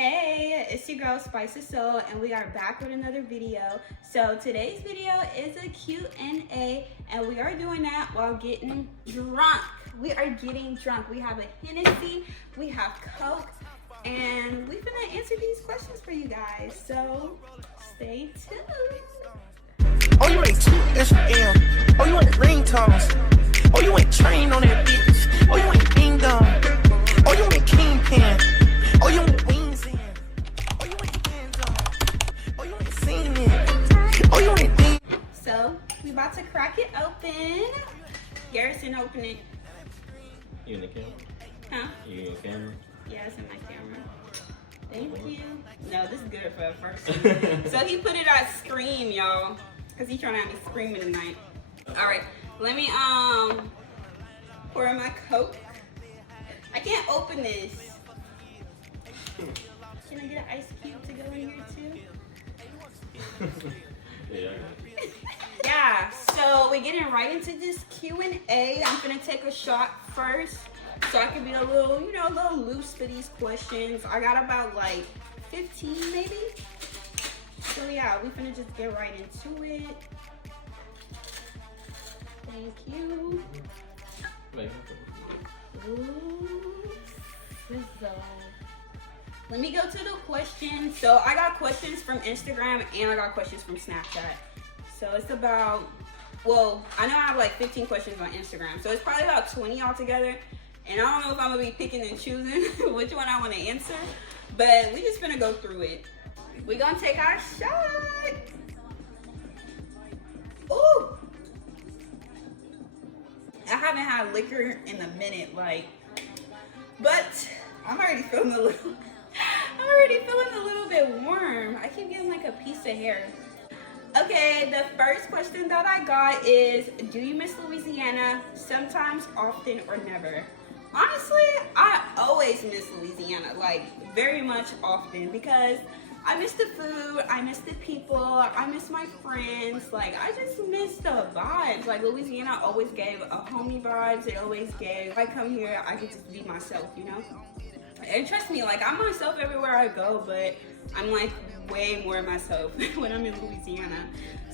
Hey, it's your girl Spiceasoul, and we are back with another video. So today's video is a Q&A, and we are doing that while getting drunk. We are getting drunk. We have a Hennessy, we have Coke, and we're gonna answer these questions for you guys. So stay tuned. Oh, you ain't Instagram. Oh, you ain't ringtones. Oh, you ain't train on that bitch. Oh, you ain't ding dong. Oh, you ain't kingpin. Oh, you ain't wings in. Oh, you ain't hands on. Oh, you ain't seen it. Oh, you ain't ding. So we about to crack it open. Garrison, open it. You in the camera? Huh? You in the camera? Yeah, it's in my camera. Thank you. No, this is good for a first one. So he put it on scream, y'all, because he's trying to have me screaming tonight. All right, let me pour in my Coke. I can't open this. Can I get an ice cube to go in here too? Yeah. Yeah, so we're getting right into this Q&A. I'm gonna take a shot first so I can be a little, a little loose for these questions. I got about like 15 maybe. So yeah, we're gonna just get right into it. Thank you. Ooh, sizzle. Let me go to the questions. So I got questions from Instagram and I got questions from Snapchat. So it's about, well, I know I have like 15 questions on Instagram. So it's probably about 20 altogether. And I don't know if I'm gonna be picking and choosing which one I wanna answer, but we just gonna go through it. We're gonna take our shot. Ooh. I haven't had liquor in a minute, but I'm already feeling a little bit warm. I keep getting like a piece of hair. Okay, the first question that I got is, do you miss Louisiana? Sometimes, often, or never? Honestly, I always miss Louisiana, like very much often, because I miss the food, I miss the people, I miss my friends, like I just miss the vibes. Like Louisiana always gave a homie vibes. It always gave, if I come here, I get to be myself, And trust me, like I'm myself everywhere I go, but I'm like way more myself when I'm in Louisiana.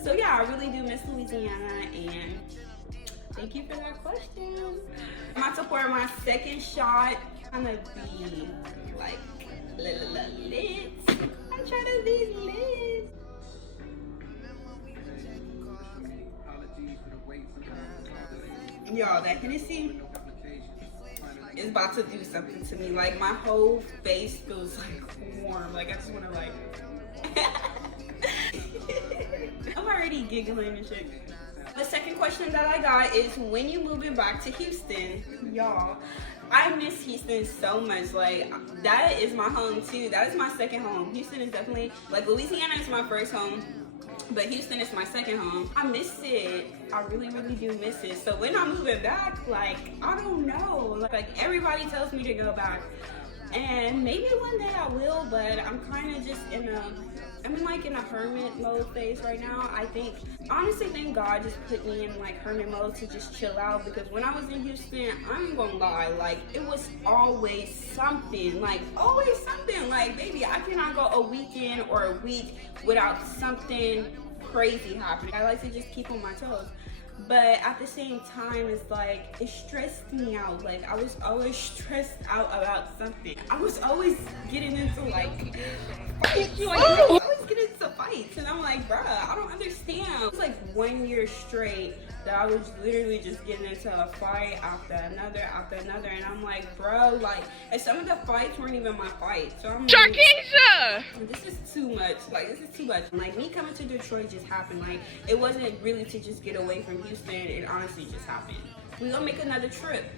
So yeah, I really do miss Louisiana, and thank you for that question. I'm about to pour my second shot. I'm gonna be like lit. I'm trying to be lit. Y'all, that Hennessy is about to do something to me. Like my whole face feels like warm. Like I just wanna like I'm already giggling and shit. The second question that I got is, when you moving back to Houston? Y'all, I miss Houston so much. Like that is my home too. That is my second home. Houston is definitely, like Louisiana is my first home, but Houston is my second home. I miss it. I really do miss it. So when I'm moving back, like I don't know. Like everybody tells me to go back, and maybe one day I will. But I'm kind of just I'm in a hermit mode phase right now. I honestly think God just put me in like hermit mode to just chill out, because when I was in Houston, I ain't gonna lie, like it was always something, like baby, I cannot go a weekend or a week without something crazy happening. I like to just keep on my toes. But at the same time, it's like, it stressed me out. Like, I was always stressed out about something. I was always getting into, like, fights. Like, I always get into fights. And I'm like, bruh, I don't understand. It was like 1 year straight that I was literally just getting into a fight after another. And I'm like, bro, like, and some of the fights weren't even my fights. So I'm like, this is too much. Like, this is too much. Like, me coming to Detroit just happened. Like, it wasn't really to just get away from Houston. It honestly just happened. We're gonna make another trip.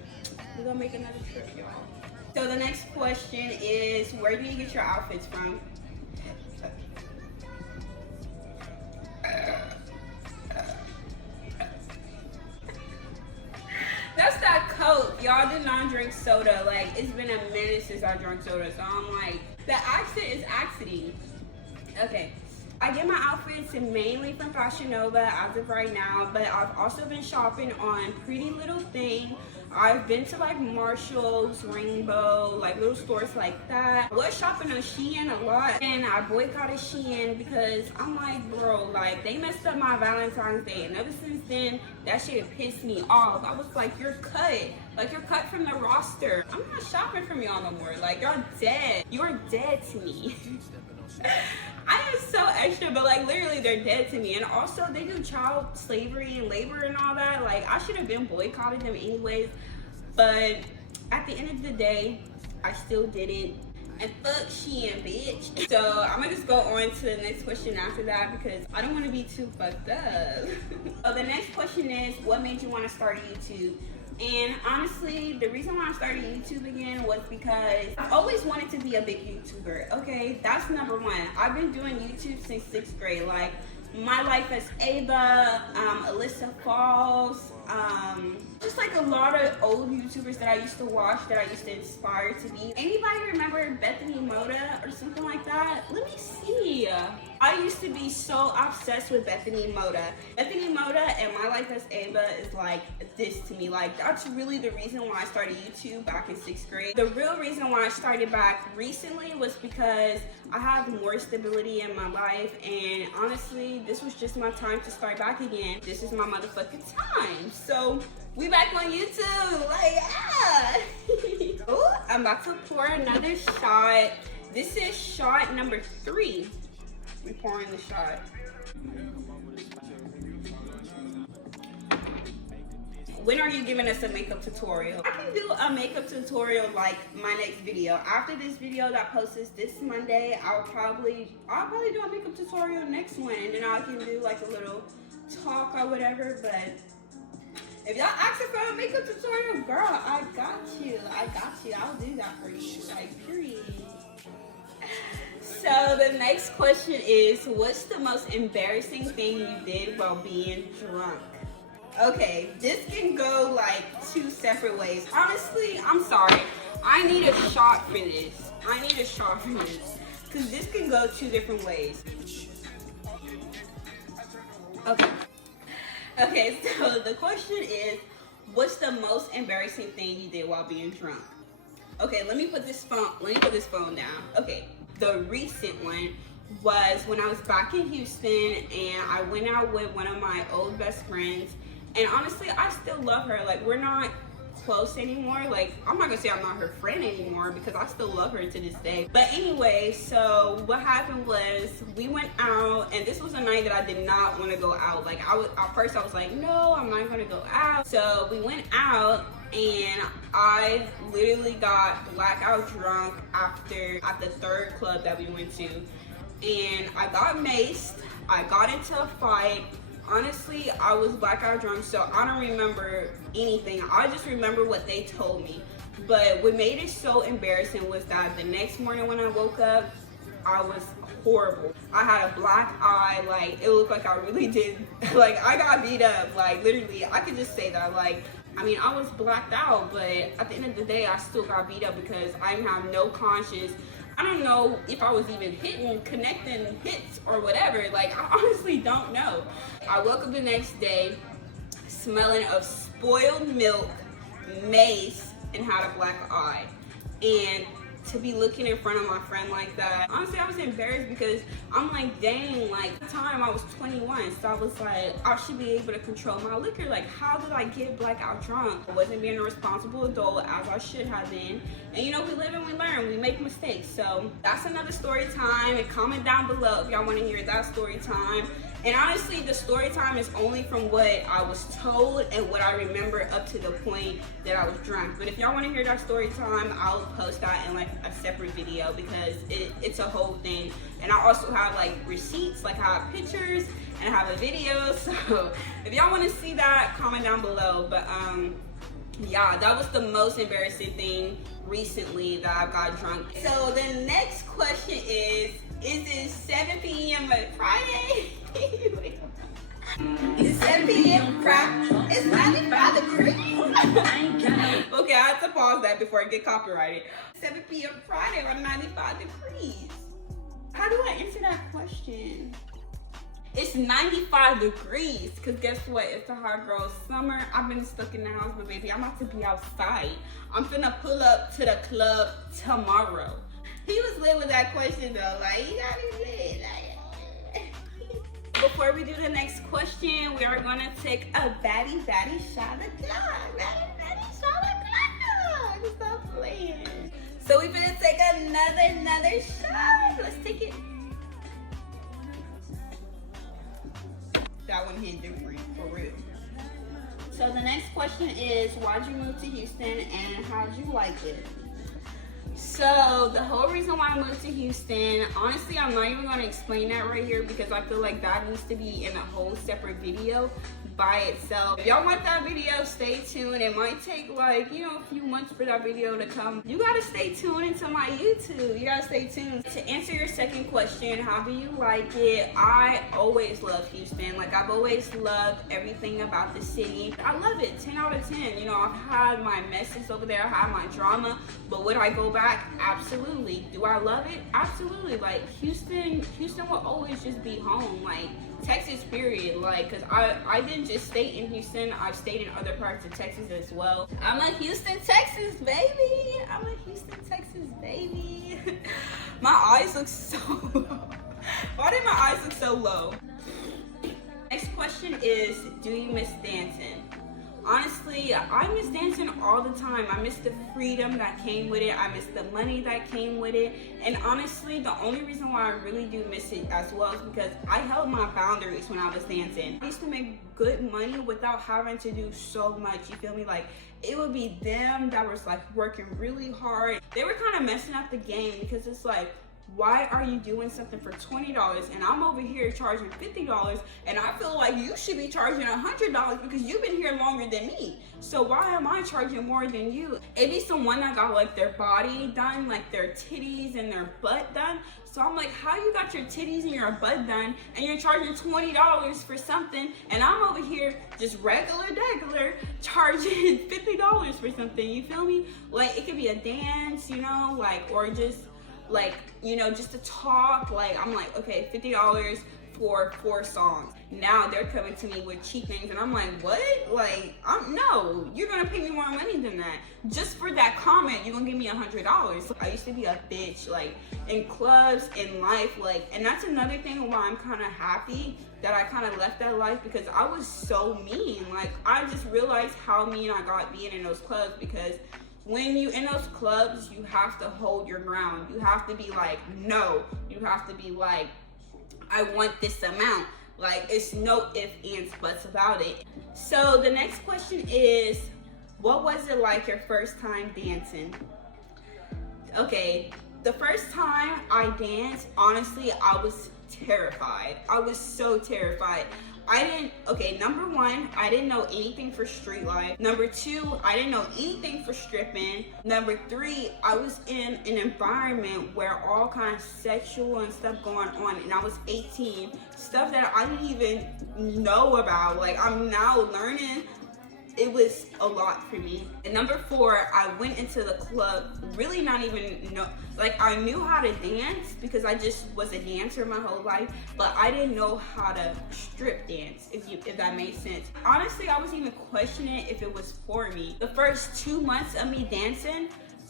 Y'all. So the next question is, where do you get your outfits from? That's that Coke. Y'all did not drink soda. Like, it's been a minute since I drank soda, so I'm like, the accent is accenting. Okay. I get my outfits mainly from Fashion Nova as of right now, but I've also been shopping on Pretty Little Thing, I've been to like Marshall's, Rainbow, like little stores like that. I was shopping on Shein a lot, and I boycotted Shein because I'm like, bro, like they messed up my Valentine's Day, and ever since then, that shit pissed me off. I was like, you're cut from the roster. I'm not shopping from y'all no more. Like, you're dead. You're dead to me. I am so extra, but like literally they're dead to me. And also they do child slavery and labor and all that. Like, I should have been boycotting them anyways, but at the end of the day, I still didn't. And fuck Shein, bitch. So I'm gonna just go on to the next question after that because I don't want to be too fucked up. So the next question is, what made you want to start YouTube? And honestly, the reason why I started YouTube again was because I've always wanted to be a big YouTuber, okay? That's number one. I've been doing YouTube since 6th grade. Like, My Life as Ava, Alyssa Falls, just like a lot of old YouTubers that I used to watch that I used to inspire to be. Anybody remember Bethany Moda or something like that? Let me see. I used to be so obsessed with Bethany Moda. Bethany Moda and My Life as Ava is like this to me. Like, that's really the reason why I started YouTube back in 6th grade. The real reason why I started back recently was because I have more stability in my life, and honestly, this was just my time to start back again. This is my motherfucking time. So we back on YouTube, like, yeah. Ooh, I'm about to pour another shot. This is shot number 3. We're pouring the shot. When are you giving us a makeup tutorial? I can do a makeup tutorial like my next video. After this video that posts this Monday, I'll probably do a makeup tutorial next one, and then I can do like a little talk or whatever. But if y'all asking for a makeup tutorial, girl, I got you. I'll do that for you. Like, period. So the next question is, what's the most embarrassing thing you did while being drunk? Okay, this can go like 2 separate ways. Honestly, I'm sorry. I need a shot for this. Because this can go 2 different ways. Okay, so the question is, what's the most embarrassing thing you did while being drunk? Okay, let me put this phone down. Okay, the recent one was when I was back in Houston and I went out with one of my old best friends. And honestly, I still love her. Like, we're not close anymore. Like, I'm not gonna say I'm not her friend anymore because I still love her to this day. But anyway, so what happened was we went out, and this was a night that I did not want to go out. Like, at first I was like, no, I'm not gonna go out. So we went out, and I literally got blackout drunk at the 3rd club that we went to, and I got maced. I got into a fight. Honestly, I was blackout drunk, so I don't remember anything. I just remember what they told me. But what made it so embarrassing was that the next morning when I woke up, I was horrible. I had a black eye. Like, it looked like I really did. Like, I got beat up. Like, literally, I could just say that. Like, I mean, I was blacked out, but at the end of the day, I still got beat up because I didn't have no conscience. I don't know if I was even connecting hits or whatever. Like, I honestly don't know. I woke up the next day smelling of spoiled milk, mace, and had a black eye. And to be looking in front of my friend like that, honestly, I was embarrassed because I'm like, dang, like, at the time I was 21, so I was like, I should be able to control my liquor. Like, how did I get blackout drunk? I wasn't being a responsible adult as I should have been. And you know, we live and we learn, we make mistakes. So that's another story time, and comment down below if y'all want to hear that story time. And honestly, the story time is only from what I was told and what I remember up to the point that I was drunk. But if y'all want to hear that story time, I'll post that in like a separate video because it's a whole thing. And I also have like receipts, like I have pictures and I have a video. So if y'all want to see that, comment down below. But yeah, that was the most embarrassing thing recently that I got drunk. So the next question is it 7 p.m. on Friday? It's 7 p.m. Friday. It's 95 degrees. Okay, I have to pause that before I get copyrighted. 7 p.m. Friday or 95 degrees. How do I answer that question? It's 95 degrees, cause guess what? It's a hot girl summer. I've been stuck in the house, but baby, I'm about to be outside. I'm finna pull up to the club tomorrow. He was lit with that question though, like he got me lit. Before we do the next question, we are gonna take a baddie shot of clock. Baddie shot of clock. Stop playing. So we finna take another shot. Let's take it. That one hit different, for real. So the next question is, why'd you move to Houston and how'd you like it? So the whole reason why I moved to Houston, honestly, I'm not even going to explain that right here because I feel like that needs to be in a whole separate video by itself. If y'all want that video, stay tuned. It might take like, you know, a few months for that video to come. You got to stay tuned into my YouTube. You got to stay tuned. To answer your second question, how do you like it? I always love Houston. Like, I've always loved everything about the city. I love it, 10 out of 10. You know, I've had my messes over there. I had my drama. But would I go back? Absolutely. Do I love it? Absolutely. Like, Houston will always just be home. Like, Texas, period. Like, because I didn't just stay in Houston. I've stayed in other parts of Texas as well. I'm a Houston, Texas baby. I'm a Houston, Texas baby. My eyes look so low. Why did my eyes look so low? Next question is, do you miss dancing? Honestly, I miss dancing all the time. I miss the freedom that came with it. I miss the money that came with it. And honestly, the only reason why I really do miss it as well is because I held my boundaries when I was dancing. I used to make good money without having to do so much, you feel me? Like, it would be them that was like working really hard. They were kind of messing up the game because it's like, why are you doing something for $20 and I'm over here charging $50 and I feel like you should be charging $100 because you've been here longer than me. So why am I charging more than you? It be someone that got like their body done, like their titties and their butt done. So I'm like, how you got your titties and your butt done and you're charging $20 for something and I'm over here just regular charging $50 for something, you feel me? Like, it could be a dance, you know, like, or just like, you know, just to talk. Like, I'm like, okay, $50 for 4 songs. Now they're coming to me with cheap things and I'm like, what? Like, no, you're gonna pay me more money than that. Just for that comment, you're gonna give me $100. I used to be a bitch, like, in clubs, in life, like, and that's another thing why I'm kind of happy that I kind of left that life, because I was so mean. Like, I just realized how mean I got being in those clubs, because when you in those clubs, you have to hold your ground. You have to be like, no. You have to be like, I want this amount. Like, it's no ifs, ands, buts about it. So the next question is, what was it like your first time dancing? Okay, the first time I danced, honestly, I was terrified. I was so terrified. Number 1, I didn't know anything for street life. Number 2, I didn't know anything for stripping. Number 3, I was in an environment where all kind of sexual and stuff going on, and I was 18, stuff that I didn't even know about. Like, I'm now learning. It was a lot for me. And number 4, I went into the club really not even know, like, I knew how to dance because I just was a dancer my whole life, but I didn't know how to strip dance, if that made sense. Honestly, I was even questioning if it was for me. The first 2 months of me dancing,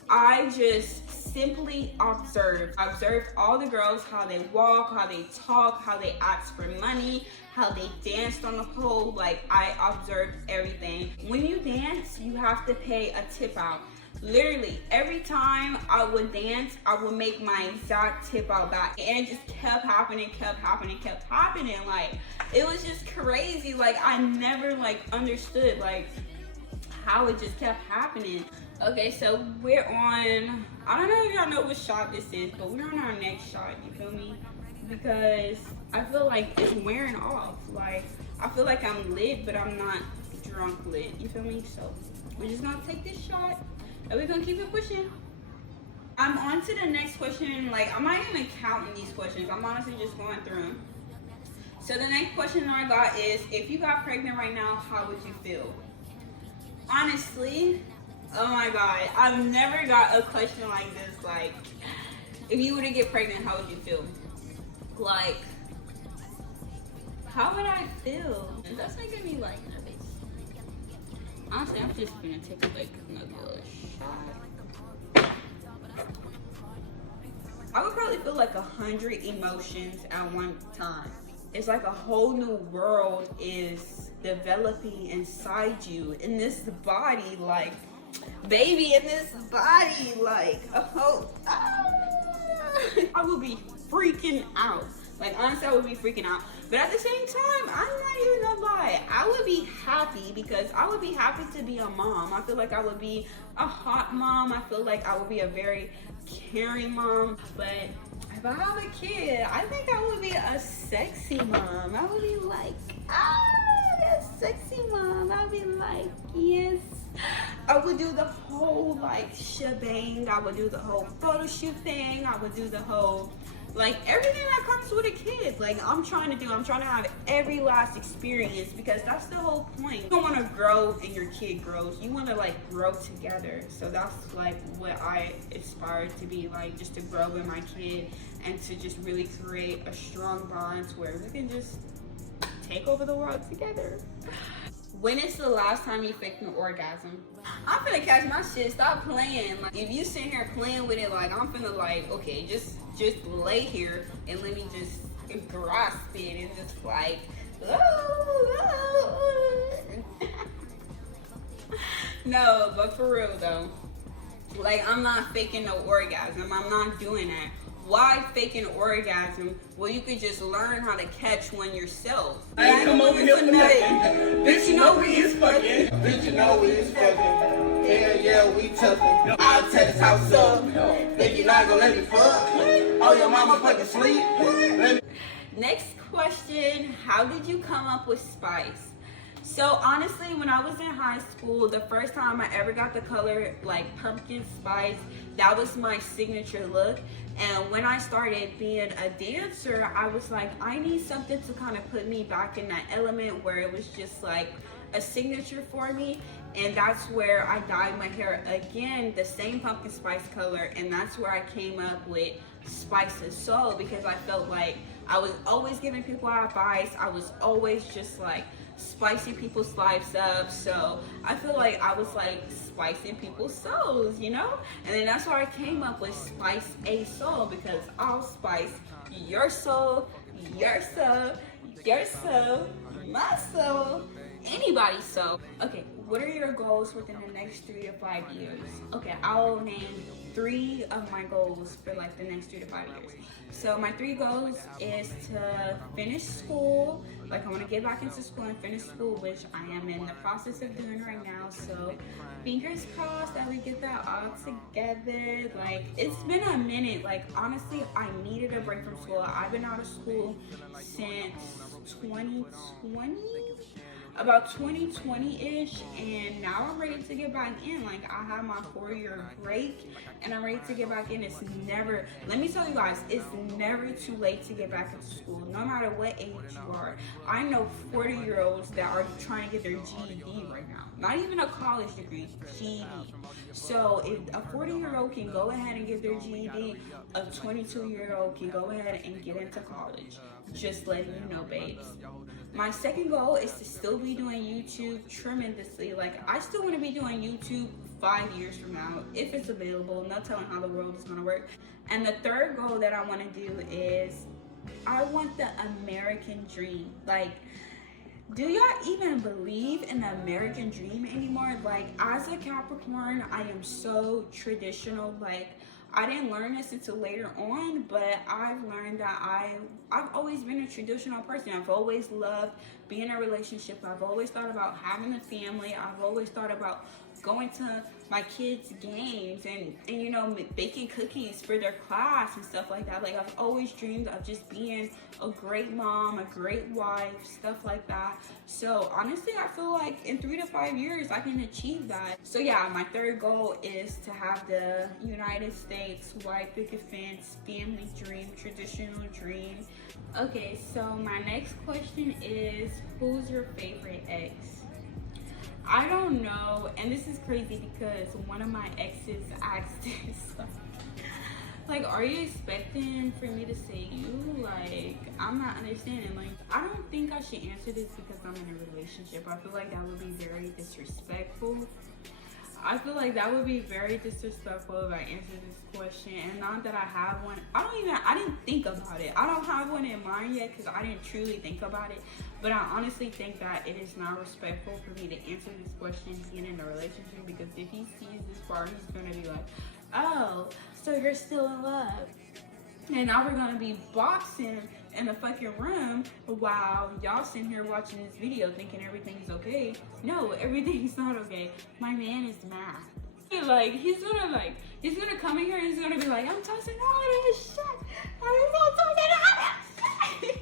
I just simply observed. I observed all the girls, how they walk, how they talk, how they ask for money, how they danced on the pole. Like, I observed everything. When you dance, you have to pay a tip out. Literally, every time I would dance, I would make my exact tip out back. And it just kept happening. Like, it was just crazy. Like, I never, like, understood, like, how it just kept happening. Okay, so we're on, I don't know if y'all know what shot this is, but we're on our next shot, you feel me? Because I feel like it's wearing off. Like, I feel like I'm lit, but I'm not drunk lit, you feel me? So we're just gonna take this shot and we're gonna keep it pushing. I'm on to the next question. Like, I'm not even counting these questions. I'm honestly just going through them. So the next question that I got is, if you got pregnant right now, how would you feel? Honestly, oh my God, I've never got a question like this. Like, if you were to get pregnant, how would you feel? Like, How would I feel? That's making me like nervous. Honestly, I'm just gonna take like another shot. I would probably feel like 100 emotions at one time. It's like a whole new world is developing inside you in this body, like baby in this body, like a whole. I would be freaking out. Like honestly, I would be freaking out. But at the same time, I'm not even gonna lie. I would be happy because I would be happy to be a mom. I feel like I would be a hot mom. I feel like I would be a very caring mom. But if I have a kid, I think I would be a sexy mom. I would be like, a sexy mom. I'd be like, yes. I would do the whole like shebang. I would do the whole photo shoot thing. I would do the whole like everything that comes with a kid. Like I'm trying to have every last experience because that's the whole point. You don't want to grow and your kid grows. You want to like grow together. So that's like what I aspire to be like, just to grow with my kid and to just really create a strong bond where we can just take over the world together. When is the last time you faked an orgasm? I'm finna catch my shit. Stop playing. Like, if you sitting here playing with it, like I'm finna like, okay, just lay here and let me just grasp it and just like, No, but for real though, like I'm not faking no orgasm. I'm not doing that. Why fake an orgasm? Well, you could just learn how to catch one yourself. I come over here for nothing. Bitch, you know we is fucking. Bitch, you know we is fucking. Hell yeah, we toughin'. I'll tear this house up. Think you not gonna let me fuck? Oh, your mama fucking sleep? Next question, how did you come up with Spice? So honestly, when I was in high school, the first time I ever got the color like pumpkin spice, that was my signature look. And when I started being a dancer, I was like, I need something to kind of put me back in that element where it was just like a signature for me. And that's where I dyed my hair again, the same pumpkin spice color. And that's where I came up with Spiceasoul, because I felt like I was always giving people advice. I was always just like spicing people's lives up. So I feel like I was like spicing people's souls, you know? And then that's why I came up with Spiceasoul, because I'll spice your soul, your soul, your soul, my soul, anybody's soul. Okay, what are your goals within the next 3 to 5 years? Okay, I'll name 3 of my goals for like the next 3 to 5 years. So my 3 goals is to finish school. Like I want to get back into school and finish school, which I am in the process of doing right now. So fingers crossed that we get that all together. Like it's been a minute. Like honestly, I needed a break from school. I've been out of school since 2020. About 2020-ish, and now I'm ready to get back in. Like I had my 4-year break and I'm ready to get back in. It's never, let me tell you guys, it's never too late to get back into school, no matter what age you are. I know 40-year-olds that are trying to get their GED right now. Not even a college degree, GED. So if a 40-year-old can go ahead and get their GED, a 22-year-old can go ahead and get into college. Just letting you know, babes. My second goal is to still be doing YouTube tremendously. Like I still want to be doing YouTube 5 years from now, if it's available. I'm not telling how the world is going to work. And the third goal that I want to do is I want the American dream. Like, do y'all even believe in the American dream anymore? Like, as a Capricorn, I am so traditional. Like, I didn't learn this until later on, but I've learned that I've always been a traditional person. I've always loved being in a relationship. I've always thought about having a family. I've always thought about going to my kids' games and you know, baking cookies for their class and stuff like that. Like I've always dreamed of just being a great mom, a great wife, stuff like that. So honestly, I feel like in 3 to 5 years I can achieve that. So yeah, my third goal is to have the United States white picket fence family dream, traditional dream. Okay, so my next question is, who's your favorite ex? I don't know, and this is crazy because one of my exes asked this. Like, are you expecting for me to say you? Like, I'm not understanding. Like, I don't think I should answer this because I'm in a relationship. I feel like that would be very disrespectful. I feel like that would be very disrespectful if I answered this question. And not that I have one. I didn't think about it. I don't have one in mind yet because I didn't truly think about it. But I honestly think that it is not respectful for me to answer this question being in a relationship, because if he sees this part, he's going to be like, oh, so you're still in love. And now we're going to be boxing in the fucking room while y'all sitting here watching this video thinking everything's okay. No, everything's not okay. My man is mad. Like, he's gonna come in here and he's gonna be like, I'm tossing all this shit. I'm tossing all this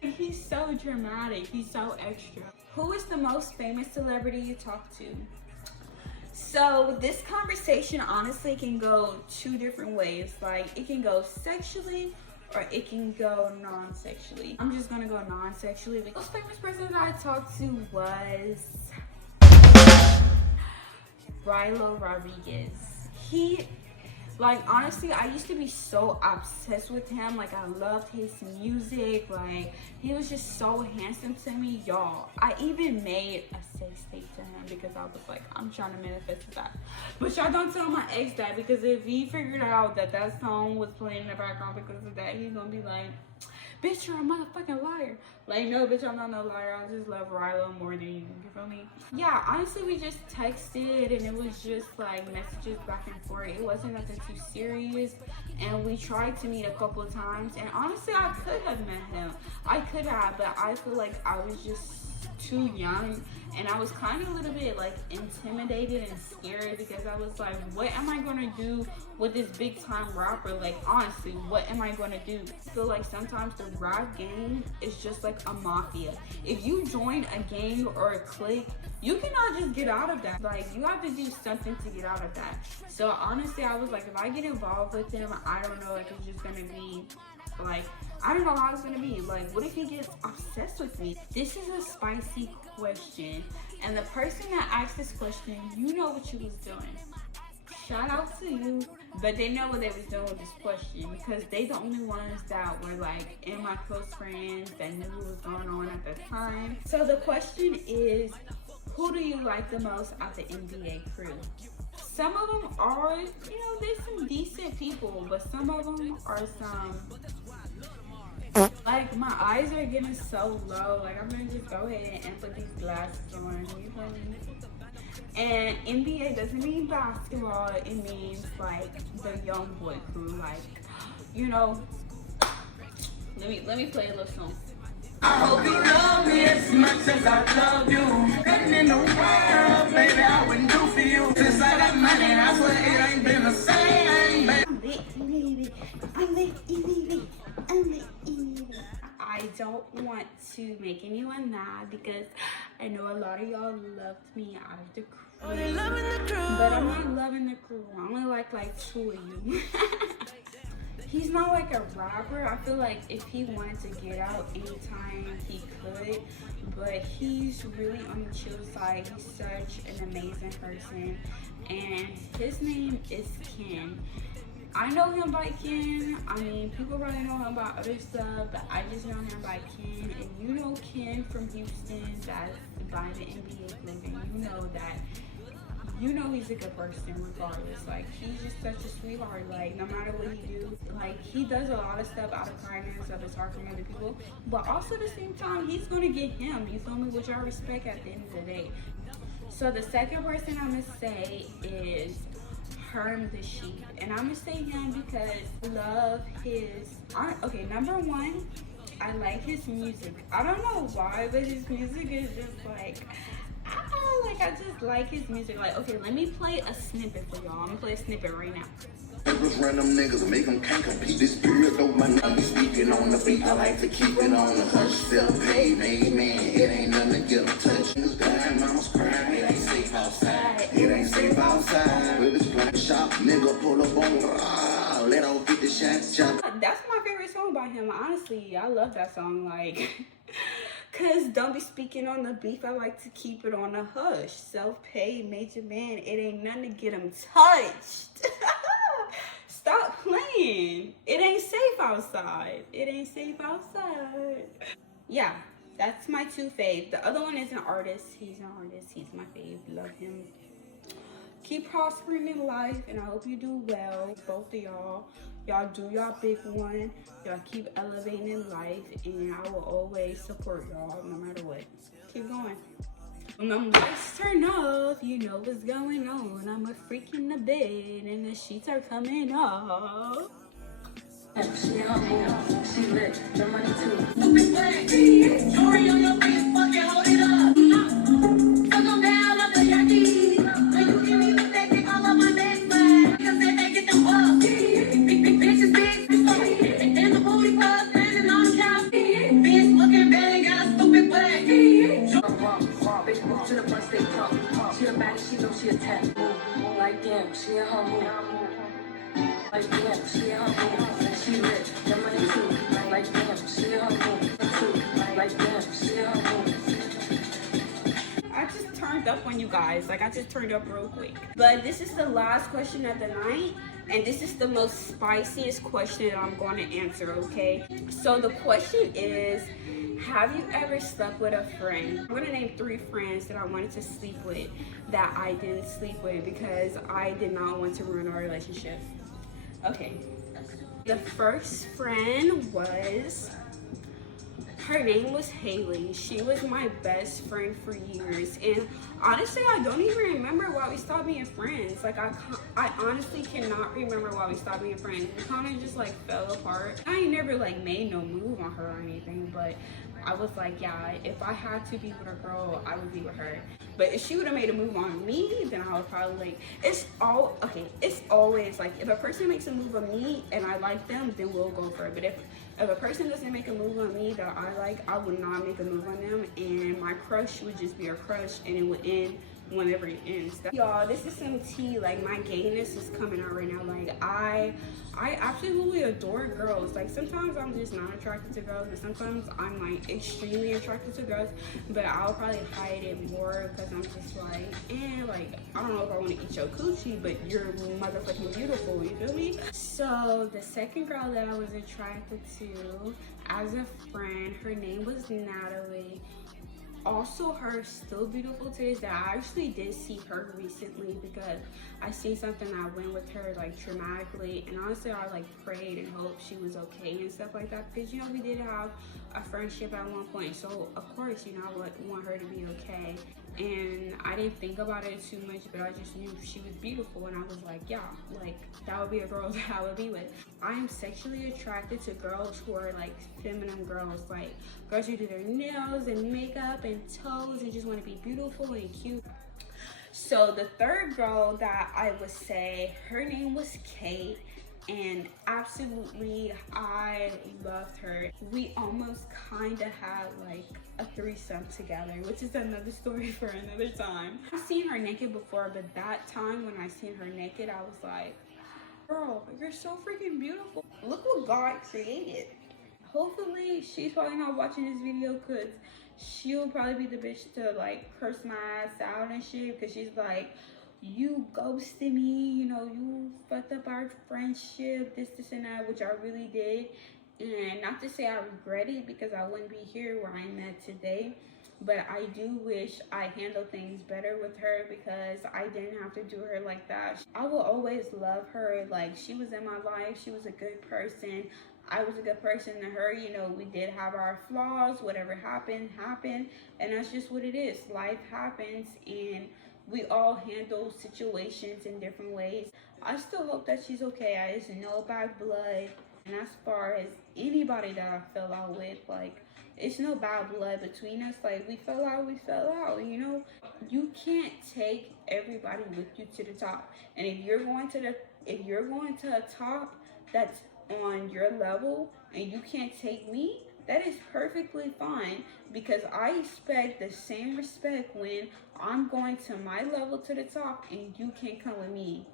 shit. He's so dramatic. He's so extra. Who is the most famous celebrity you talk to? So this conversation honestly can go two different ways. Like, it can go sexually or it can go non-sexually. I'm just gonna go non-sexually. The most famous person that I talked to was Rilo Rodriguez. Like, honestly, I used to be so obsessed with him. Like, I loved his music. Like, he was just so handsome to me, y'all. I even made a sex tape to him because I was like, I'm trying to manifest that. But y'all don't tell my ex that, because if he figured out that that song was playing in the background because of that, he's gonna be like, bitch, you're a motherfucking liar. Like, no, bitch, I'm not no liar. I just love Rilo more than you. You feel me? Yeah, honestly, we just texted and it was just like messages back and forth. It wasn't nothing too serious. And we tried to meet a couple of times. And honestly, I could have met him. I could have, but I feel like I was just too young. And I was kind of a little bit like intimidated and scared because I was like, what am I going to do with this big time rapper? Like, honestly, what am I going to do? I feel like sometimes the rap game is just like a mafia. If you join a gang or a clique, you cannot just get out of that. Like, you have to do something to get out of that. So honestly, I was like, if I get involved with him, I don't know if it's just going to be like, I don't know how it's gonna be. Like, what if he gets obsessed with me? This is a spicy question, and the person that asked this question, you know what you was doing. Shout out to you. But they know what they was doing with this question, because they the only ones that were like in my close friends that knew what was going on at the time. So the question is, who do you like the most out the NBA crew? Some of them are, you know, there's some decent people, but some of them are some, like, my eyes are getting so low. Like, I'm gonna just go ahead and put these glasses on, you feel me? And NBA doesn't mean basketball, it means like the young boy crew. Like, you know, let me play a little song. I hope you love me as much as I love you. Nothing in the world, baby, I wouldn't do for you. Since I got money, I swear it ain't been the same, baby. I don't want to make anyone mad because I know a lot of y'all loved me out of the crew. But I'm not loving the crew. I only like two of you. He's not like a rapper. I feel like if he wanted to get out anytime, he could. But he's really on the chill side. He's such an amazing person. And his name is Ken. I know him by Ken. I mean, people probably know him by other stuff, but I just know him by Ken. And you know Ken from Houston, that's by the NBA clothing. You know he's a good person regardless. Like, he's just such a sweetheart. Like, no matter what he do, like, he does a lot of stuff out of kindness, of his heart from other people. But also at the same time, he's gonna get him, you feel me, which I respect at the end of the day. So the second person I'm gonna say is Herm the Sheep. And I'm gonna say him because I love his, okay, number one, I like his music. I don't know why, but his music is just like, I just like his music. Like, okay, let me play a snippet for y'all. I'm gonna play a snippet right now. Random niggas make them can't compete. This period though, my name is speaking on the beat. I like to keep it on the hush. Self-paid, made man. It ain't nothing to get them touch. Niggas dying, mama's crying. It ain't safe outside. It ain't safe outside. With this black shop, nigga pull up on. Let off get the shot. That's my favorite song by him. Honestly, I love that song. Like, cause don't be speaking on the beef. I like to keep it on the hush. Self-paid, major man. It ain't nothing to get him touched. Stop playing. It ain't safe outside. It ain't safe outside. Yeah, that's my two fave. The other one is an artist. He's an artist. He's my fave. Love him. Keep prospering in life, and I hope you do well. Both of y'all. Y'all do y'all big one. Y'all keep elevating in life, and I will always support y'all no matter what. Keep going. When the lights turn off, you know what's going on. I'm a freak in the bed, and the sheets are coming off. She humble, she lit, the money too. Stupid flag, story on your face, fucking hold it up. So come down up the yaki. When you give me the that dick all on my neck, man. Because they get them up. Big bitches, big, and then the booty club, standing on the couch. Bitch looking bad and got a stupid flag. Bitch move to the front, stay pump. She a baddie, she know she a 10. Move like damn, she in her move. Like damn, she in her move. She lit, the money too. Like damn, she in her move. Too. Like damn, she in her move. I just turned up on you guys. Like, I just turned up real quick. But this is the last question of the night. And this is the most spiciest question that I'm going to answer, okay? So the question is, have you ever slept with a friend? I'm going to name 3 friends that I wanted to sleep with that I didn't sleep with because I did not want to ruin our relationship. Okay. The first friend was... her name was Haley. She was my best friend for years, and honestly, I don't even remember why we stopped being friends. Like, I honestly cannot remember why we stopped being friends. We kind of just like fell apart. I ain't never like made no move on her or anything, but I was like, yeah, if I had to be with a girl, I would be with her. But if she would have made a move on me, then I would probably like, it's always like, if a person makes a move on me and I like them, then we'll go for it. But if a person doesn't make a move on me that I like, I would not make a move on them, and my crush would just be a crush, and it would end whenever it ends. Y'all, this is some tea. Like, my gayness is coming out right now. Like, I absolutely adore girls. Like, sometimes I'm just not attracted to girls, but sometimes I'm like extremely attracted to girls, but I'll probably hide it more because I'm just like, like, I don't know if I want to eat your coochie, but you're motherfucking beautiful, you feel me? So the second girl that I was attracted to as a friend, her name was Natalie. Also, her still beautiful to this day. I actually did see her recently because I seen something that went with her like traumatically, and honestly I like prayed and hoped she was okay and stuff like that, because you know we did have a friendship at one point, so of course, you know, I would want her to be okay. And I didn't think about it too much, but I just knew she was beautiful, and I was like, yeah, like, that would be a girl that I would be with. I am sexually attracted to girls who are like feminine girls, like girls who do their nails and makeup and toes and just want to be beautiful and cute. So the third girl that I would say, her name was Kate, and absolutely I loved her. We almost kind of had like a threesome together, which is another story for another time. I've seen her naked before, but that time when I seen her naked, I was like, girl, you're so freaking beautiful. Look what God created. Hopefully she's probably not watching this video, because she'll probably be the bitch to like curse my ass out and shit, because she's like, you ghosted me, you know, you fucked up our friendship, this and that, which I really did. And not to say I regret it, because I wouldn't be here where I'm at today, but I do wish I handled things better with her, because I didn't have to do her like that. I will always love her. Like, she was in my life, she was a good person, I was a good person to her. You know, we did have our flaws. Whatever happened, and that's just what it is. Life happens, and we all handle situations in different ways. I still hope that she's okay. I just know bad blood. And as far as anybody that I fell out with, like, it's no bad blood between us. Like, we fell out, you know? You can't take everybody with you to the top. And if you're going to a top that's on your level and you can't take me, that is perfectly fine, because I expect the same respect when I'm going to my level to the top and you can't come with me.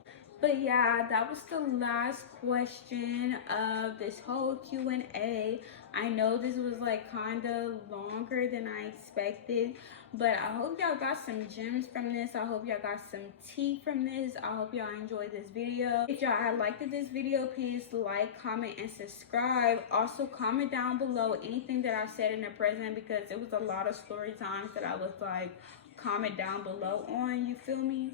But yeah, that was the last question of this whole Q&A. I know this was like kind of longer than I expected, but I hope y'all got some gems from this. I hope y'all got some tea from this. I hope y'all enjoyed this video. If y'all liked this video, please like, comment, and subscribe. Also, comment down below anything that I said in the present, because it was a lot of story times that I was like, comment down below on, you feel me?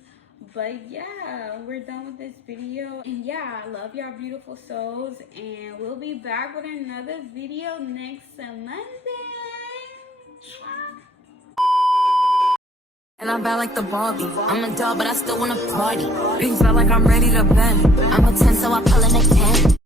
But yeah, we're done with this video. And yeah, I love y'all beautiful souls. And we'll be back with another video next Monday. And I'm bad like the Barbie. I'm a doll, but I still wanna party. Pink felt like I'm ready to bend. I'm a 10, so I pull in a 10.